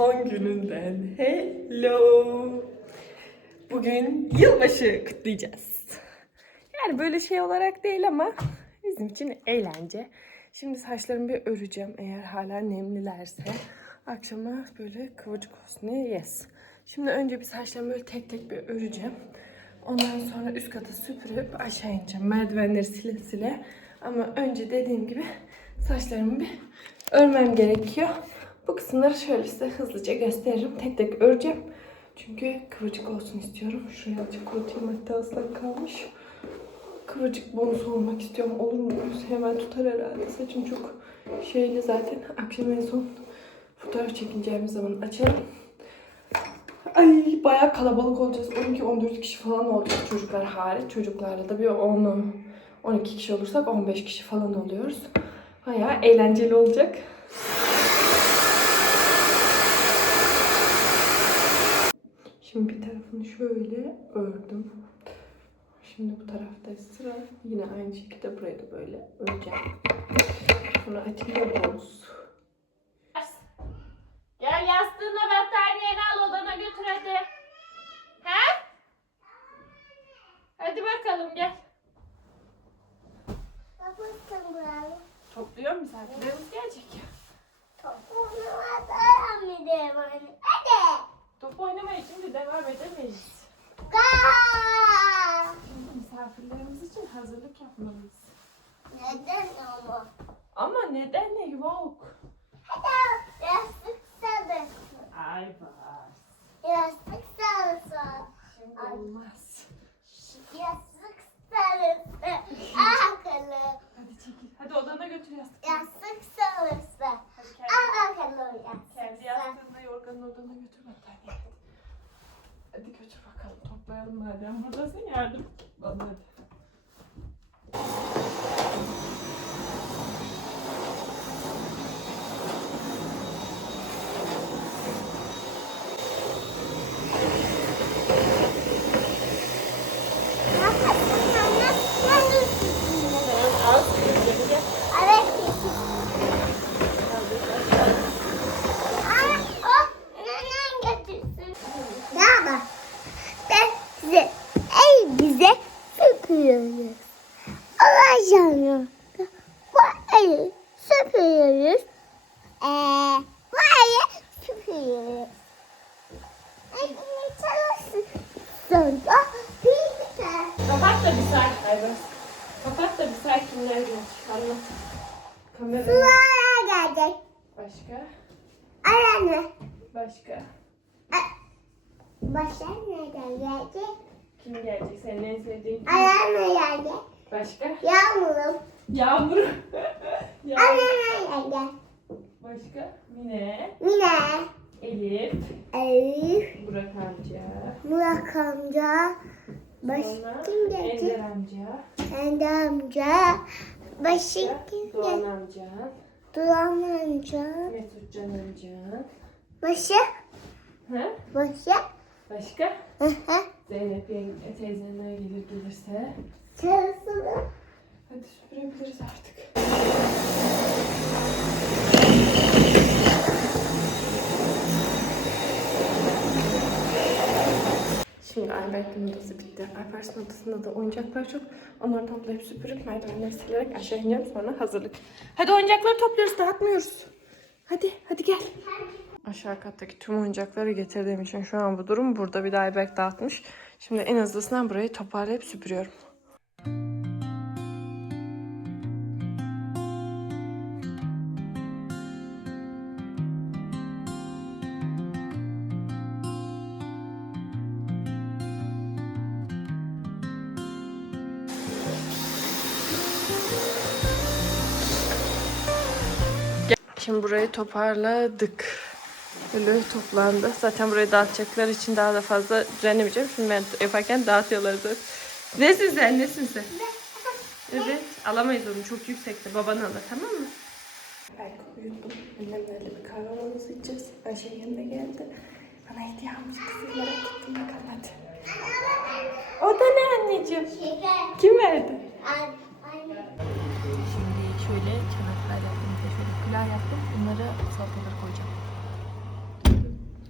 son gününden hello. Bugün yılbaşı kutlayacağız. Yani böyle şey olarak değil ama bizim için eğlence. Şimdi saçlarımı bir öreceğim eğer hala nemlilerse. Akşama böyle kıvırcık olsun diye yes. Şimdi önce bir saçlarımı böyle tek tek bir öreceğim. Ondan sonra üst kata süpürüp aşağı ineceğim. Merdivenleri sile sile. Ama önce dediğim gibi saçlarımı bir örmem gerekiyor. Bu kısımları şöyle size hızlıca gösteririm. Tek tek öreceğim. Çünkü kıvırcık olsun istiyorum. Şuraya azıcık kurutayım hatta ıslak kalmış. Kıvırcık bonus olmak istiyorum. Olur mu? Hemen tutar herhalde. Saçım çok şeyli zaten. Akşam en son fotoğraf çekeceğimiz zaman açarım. Ay bayağı kalabalık olacağız. 12-14 kişi falan olacak çocuklar hariç. Çocuklarla da bir 10 12 kişi olursak 15 kişi falan oluyoruz. Bayağı eğlenceli olacak. Şimdi bir tarafını şöyle ördüm. Şimdi bu tarafta sıra. Yine aynı şekilde burayı da böyle öreceğim. Sonra atilla boz. Gel yastığına battaniyeni al odana götür hadi. He? Hadi bakalım gel. Topluyor misafirlerimiz gelecek ya. Toplumuna dayan bir de bana. Hadi. Top oynamaya şimdi devam edemeyiz. Gaa. Şimdi misafirlerimiz için hazırlık yapmalıyız. Neden ama? Ama neden ne yok? Hadi yastık sarılsın. Ay var. Yastık sarılsın. Şimdi Ay. olmaz. Yastık sarılsın. Akıllı. Hadi çekil. Hadi odana götür yastık. Yastık sarılsın. Hadi kendi, Akıllı yastık. kendi yastığında yorganın odana götür battaniye. Hadi götür bakalım toplayalım madem buradasın yardım. Bana hadi. Al. Evet. Aa, o nenen götürsün. Merhaba. Ben size el bize süpürüyoruz. Olacağını bu eli süpürüyoruz. Ee, bu eli süpürüyoruz. Elini çalışsın. Sonra bir Kapat da bir sakin. Ayvaz. Kapat da bir sakinler gelecek. Anlat. Kamera. Sulara gelecek. Başka? Aranı. Başka? Başa nereden gelecek? Kim gelecek? Senin en sevdiğin kim? Aranı gelecek. Başka? Yağmurum. Yağmur. Yağmur. Aranı gelecek. Başka? Mine. Mine. Elif. Elif. Burak amca. Murat amca. Baş Sonra kim Ender gelecek? amca. Ender amca. Başı kim Doğan gelecek? amca. Duran amca. Mesutcan amca. Başı. Ha? Başı. Başka? Hı hı. Zeynep teyzenler gelir gelirse. Çalışsın. Hadi süpürebiliriz artık. Şimdi Albert'in odası bitti. Alpert'in odasında da oyuncaklar çok. Onları toplayıp süpürüp merdivenleri silerek aşağı ineceğim. Sonra hazırlık. Hadi oyuncakları topluyoruz, dağıtmıyoruz. Hadi, hadi gel. Aşağı kattaki tüm oyuncakları getirdiğim için şu an bu durum. Burada bir de Ayberk dağıtmış. Şimdi en hızlısından burayı toparlayıp süpürüyorum. Şimdi burayı toparladık. Böyle toplandı. Zaten burayı dağıtacaklar için daha da fazla düzenlemeyeceğim. Şimdi ben yaparken dağıtıyorlar zaten. Nesin sen? Nesin sen? Evet. Alamayız onu. Çok yüksekte. Baban alır tamam mı? Belki uyuttum. Annem böyle bir kahvaltımızı içeceğiz. Ayşe yanına geldi. Bana hediye almış. Kızım merak ettim bakalım hadi. O da ne anneciğim? Şeker. Kim verdi? An- Anne. Şimdi şöyle çanaklar yaptım. Bunları salatalara koyacağım.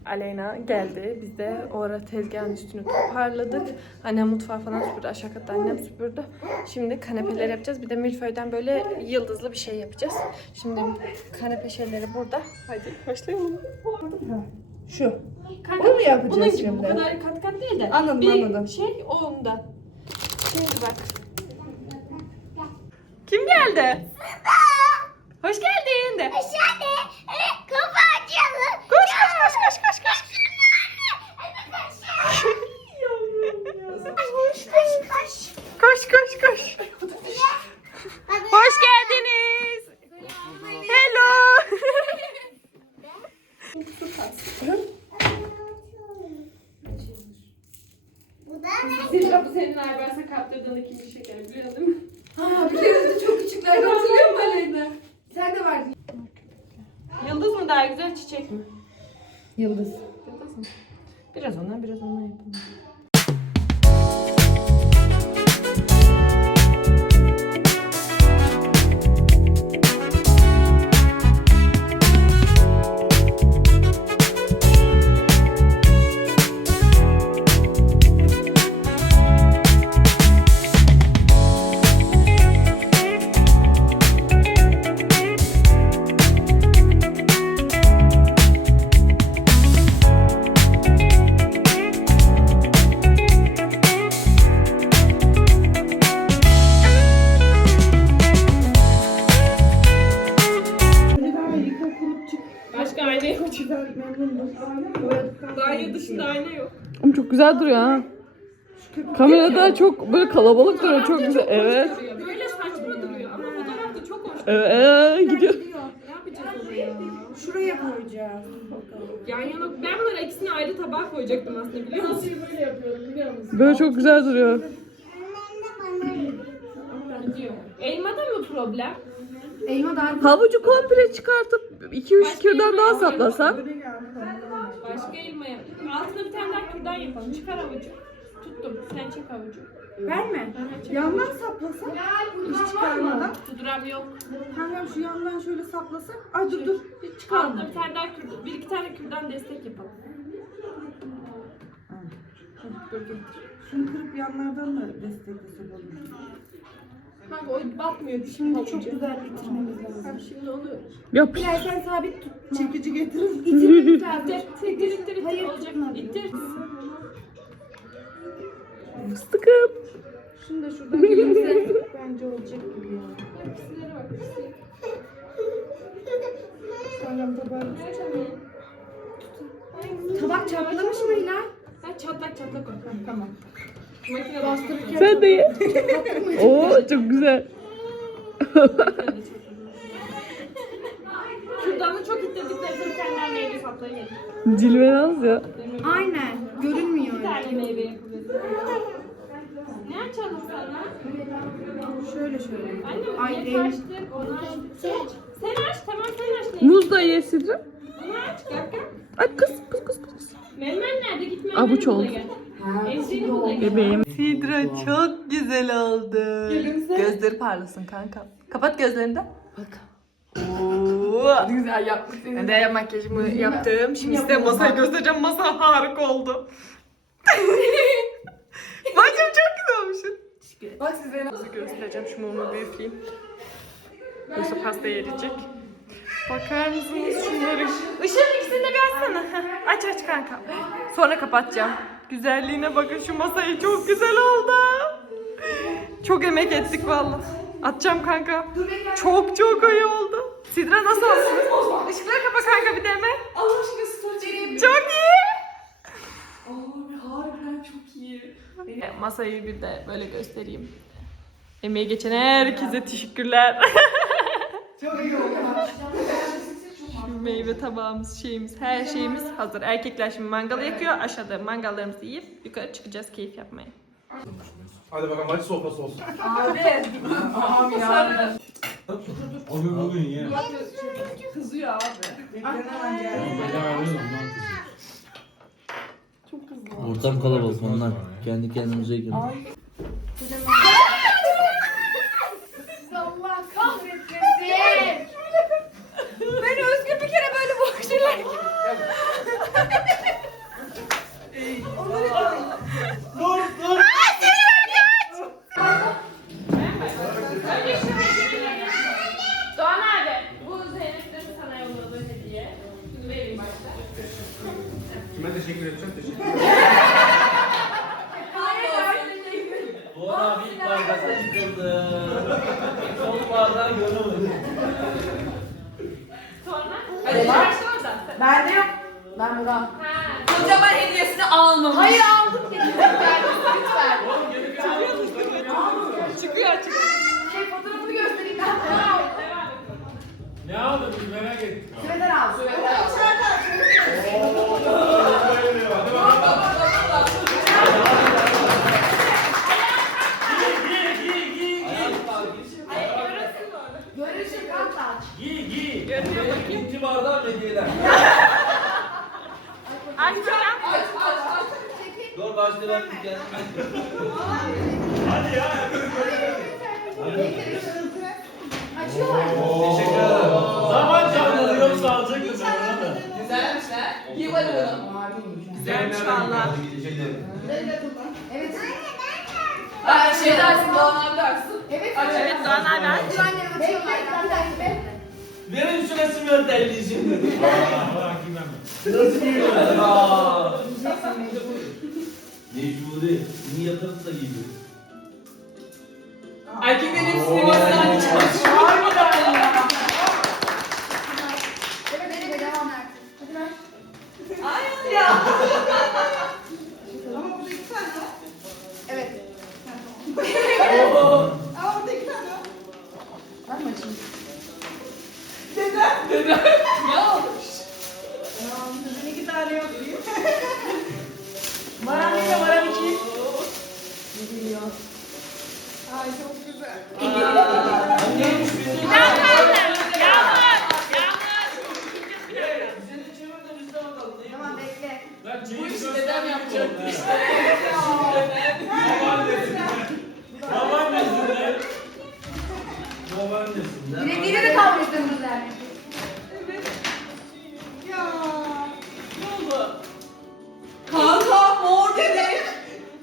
Aleyna geldi. Biz de o ara tezgahın üstünü toparladık. Annem mutfağı falan süpürdü. Aşağı katta annem süpürdü. Şimdi kanepeler yapacağız. Bir de milföyden böyle yıldızlı bir şey yapacağız. Şimdi kanepe şeyleri burada. Hadi başlayalım. Şu. Kanka, Onu mu yapacağız bunun gibi, şimdi? Bu kadar kat kat değil de. Anladım, bir anladım. şey o ondan. Şimdi bak. Kim geldi? Hoş geldin de. Aşağıda evet, kapı açalım. Koş koş koş koş koş koş. Koş koş koş. Hoş geldiniz. Hello. Bu da ne? Zira bu senin Ayberse kaptırdığın ikinci şeker biliyor değil mi? Ha de çok küçükler hatırlıyor musun Aleyna? Sen de vardın. Yıldız mı daha güzel çiçek mi? Yıldız. Yıldız mı? Biraz ondan biraz ondan yapalım. Çok güzel duruyor ha. Kamerada çok böyle kalabalık duruyor. Çok güzel. Evet. Böyle saçma duruyor ama fotoğrafta çok hoş. Evet. gidiyor. Ne yapacağız onu ya? Şuraya koyacağız. Yan yana ben bunları ikisini ayrı tabağa koyacaktım aslında biliyor musun? Böyle yapıyorum biliyor musun? Böyle çok güzel duruyor. Gidiyor. Elmada mı problem? Havucu komple çıkartıp 2-3 kürdan daha saplasan. Başka elma yap. Altına bir tane daha kürdan yapalım. Çıkar havucu. Tuttum. Sen çek havucu. Ben mi? Aha, çek. Yandan saplasak hiç çıkarmadan. Kuduram yok. Kanka şu yandan şöyle saplasak. Ay dur dur. Hiç Altına çıkarma. bir tane daha kürdan. Bir iki tane kürdan destek yapalım. Dur getir. Şunu kırıp yanlardan da desteklesek olur. Kanka o batmıyor. Şimdi çok güzel bitirmemiz lazım. Şimdi onu Yap. Bilal sen sabit tut. Çekici getirin. ittir. İttir, ittir, ittir. Hayır, Olacak. tutmadı. İttir. Fıstıkım. Şunu da şuradan gelirsek bence olacak gibi ya. İkisine bak. Tamam tabağı. Tabak çatlamış mı Hilal? Ha çatlak çatlak o. Tamam. Sen de ye. Oo çok güzel. Kürdanı çok tane daha meyve saplayı Cilvenaz ya. Aynen. Görünmüyor. Bir tane meyve. Ne açalım sana? Şöyle şöyle. Annem Ay, onu açtık. Sen aç. Sen aç, tamam sen aç. Ne? Muz da ye Sidra. Bunu aç, gel gel. Ay kız kız kız kız. Menemen nerede? Git menemeni Avuç oldu. gel. Bebeğim. Sidra çok güzel oldu. Gözleri parlasın kanka. Kapat gözlerini de. Bak. Oo. Güzel yapmışsın. Ben de makyajımı yaptım. Şimdi size masayı göstereceğim. Masa harika oldu. Bacım çok güzel olmuşsun. Bak size? Nasıl göstereceğim şu mumu bir üfleyeyim. Yoksa pasta eriyecek. Bakar mısınız şunları? Işığın ikisini de bir açsana. Aç aç kanka. Sonra kapatacağım. Güzelliğine bakın şu masayı çok güzel oldu. Çok emek ettik valla. Atacağım kanka. Çok çok iyi oldu. Sidra nasıl olsun? Işıkları kapa kanka bir de hemen. Allah aşkına story çekeyim. Çok iyi. Abi harbiden çok iyi. Masayı bir de böyle göstereyim. Emeği geçen herkese teşekkürler. Çok iyi oldu. Meyve tabağımız, şeyimiz, her şeyimiz hazır. Erkekler şimdi mangal yakıyor. Aşağıda mangallarımızı yiyip yukarı çıkacağız keyif yapmaya. Hadi bakalım hadi sofrası olsun. Abi ya. Onu bugün ye. Kızıyor abi. Ortam kalabalık onlar. Kendi kendimize gidiyoruz. おめでとう。başlayalım. Hadi ya. Teşekkür ederim. Zaman canlı yoksa alacak mısın? Güzelmişler. İyi var oğlum. Güzelmiş valla. Evet. Aa, şey dersin, Doğan abi dersin. Evet. Evet, Doğan abi dersin. Güvenlerim atıyorlar. Ben takibe. Verin şu resim yöntemliği şimdi. Nasıl bir yöntem? Mecburi. Bunu yatarız da giymiyor. Erkeklerin hepsi Sivas'tan çalışıyor. Harbiden ya.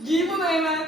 義務ないな。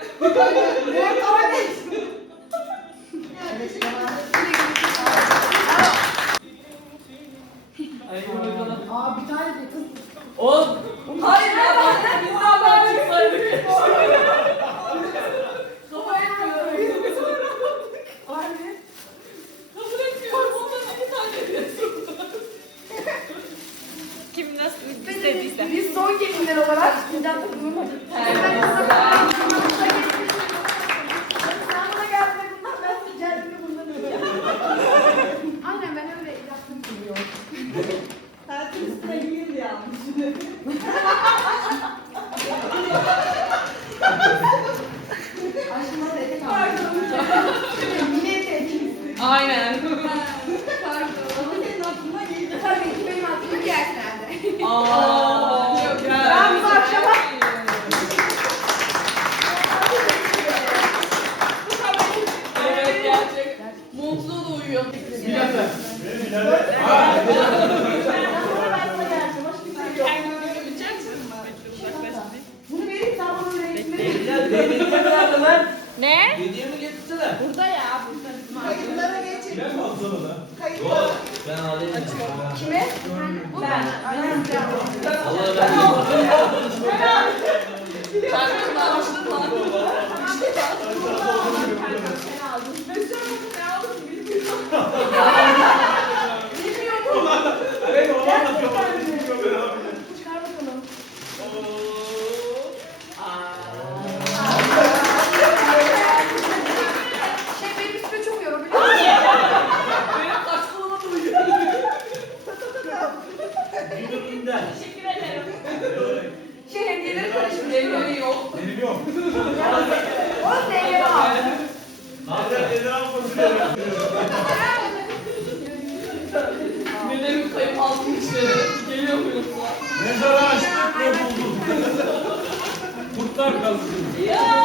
yeah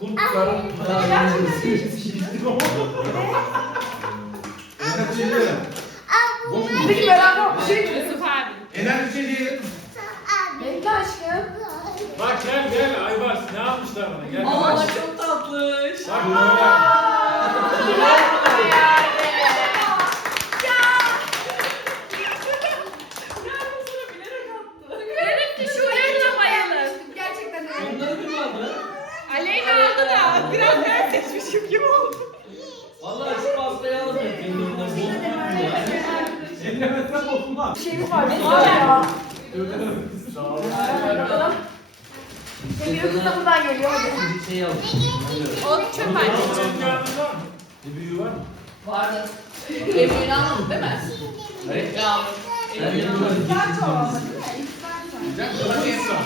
Kurt karın. Peki beraber bir şey Yusuf abi. Enerji içeceği. Bekle aşkım. Bak gel gel Aybars ne yapmışlar bana gel. Aa çok tatlış. bak böyle. Bozulmaz. Şeyimiz var. Bizim var ya. Sağ ol. Bakalım. Şimdi Yusuf da buradan geliyor. Hadi. Bir şey alın. Onu çöp mı? Bir büyüğü var mı? Vardı. Yemeğini almadın değil mi? Hayır. Ya aldım. Ben yanımda Güzel. Bak insan.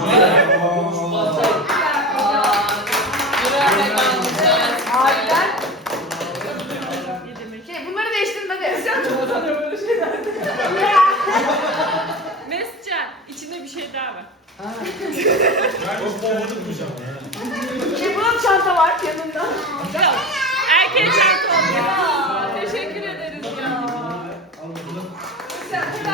Şu Mescan, içinde bir şey daha var. Çok bunun çanta var yanında. Yok. Erkek çanta oldu. Teşekkür ederiz ya. İki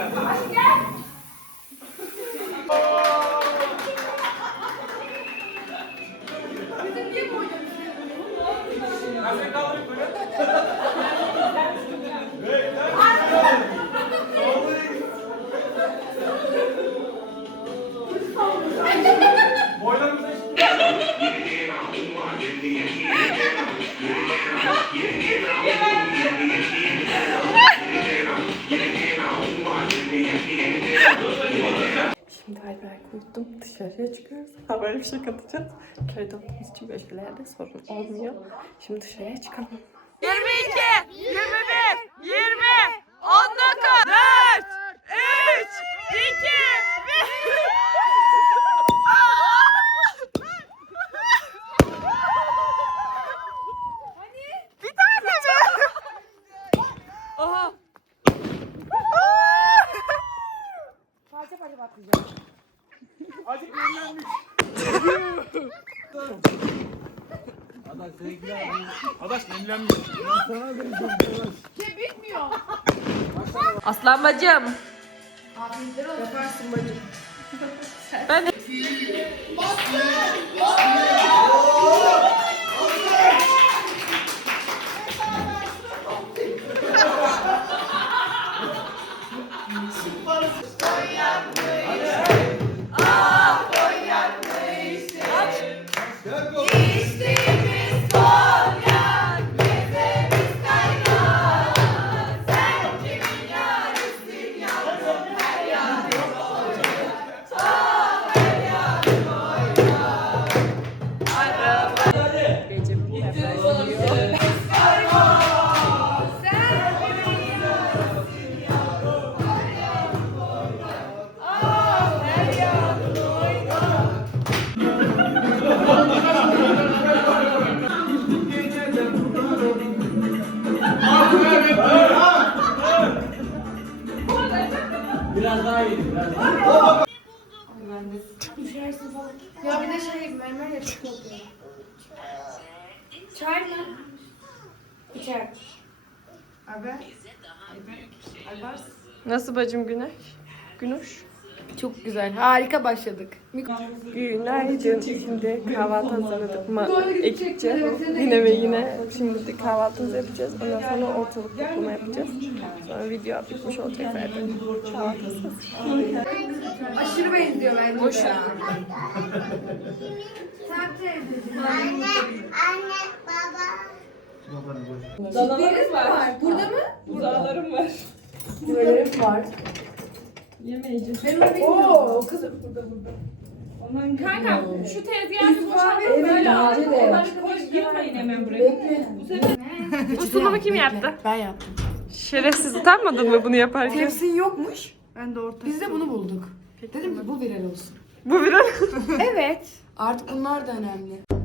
Yeah. Şey katacağız. Köyde olduğumuz için böyle şeylerde sorun olmuyor. Şimdi dışarıya çıkalım. 22, 21, 见。Çay mı? İçer. Abi. Nasıl bacım Güneş? Güneş? Çok güzel. Harika başladık. Günaydın. Şimdi kahvaltı hazırladık mı ekipçe. Yine ve yine şimdi kahvaltımızı yapacağız. Ondan sonra ortalık toplama yapacağız. Sonra video bitmiş olacak zaten. Kahvaltısız. Aşırı benziyor bence. Boş. Sen Anne, anne. Danalarım var. Burada mı? Danalarım var. Böreğim var. Yemeyeceğiz. Ben onu bilmiyorum. Oo kızım. Kanka şu tezgahı bir boşalt. Evet, Böyle de. Onları koy yığmayın hemen buraya. Bu sunumu kim yaptı? Ben yaptım. Şerefsiz utanmadın mı bunu yaparken? Tepsin yokmuş. Ben de orta. Biz de bunu bulduk. Dedim ki bu viral olsun. Bu biraz... Evet. Artık bunlar da önemli.